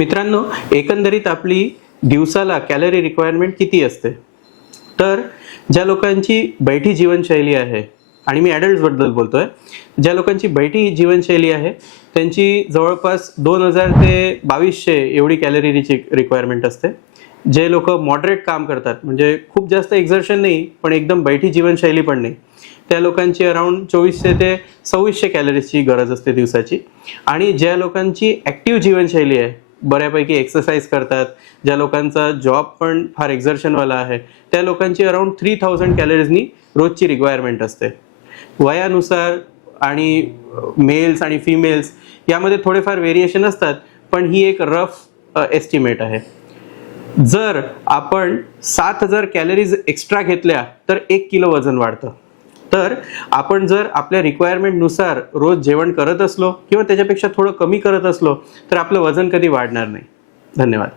मित्रांनो, एकंदरीत आपली दिवसाला कॅलरी रिक्वायरमेंट किती असते? तर ज्या लोकांची बैठी जीवनशैली आहे, आणि मी ॲडल्ट्सबद्दल बोलतोय, ज्या लोकांची बैठी जीवनशैली आहे त्यांची जवळपास 2000 ते 2200 एवढी कॅलरीची रिक्वायरमेंट असते. जे लोक मॉडरेट काम करतात, म्हणजे खूप जास्त एक्झर्शन नाही पण एकदम बैठी जीवनशैली पण नाही, त्या लोकांची अराउंड 2400 ते 2600 कॅलरीजची गरज असते दिवसाची. आणि ज्या लोकांची ॲक्टिव्ह जीवनशैली आहे, बऱ्यापैकी एक्सरसाइज करतात, ज्या लोकांचा जॉब पण फार एक्झर्शनवाला आहे, त्या लोकांची अराउंड 3000 कॅलरीजनी रोजची रिक्वायरमेंट असते. वयानुसार आणि मेल्स आणि फिमेल्स यामध्ये थोडेफार व्हेरिएशन असतात, पण ही एक रफ एस्टिमेट आहे. जर आपण 7000 कॅलरीज एक्स्ट्रा घेतल्या तर 1 किलो वजन वाढतं. तर आपण जर आपल्या रिक्वायरमेंटनुसार रोज जेवण करत असलो किंवा त्याच्यापेक्षा थोडं कमी करत असलो तर आपलं वजन कधी वाढणार नाही. धन्यवाद.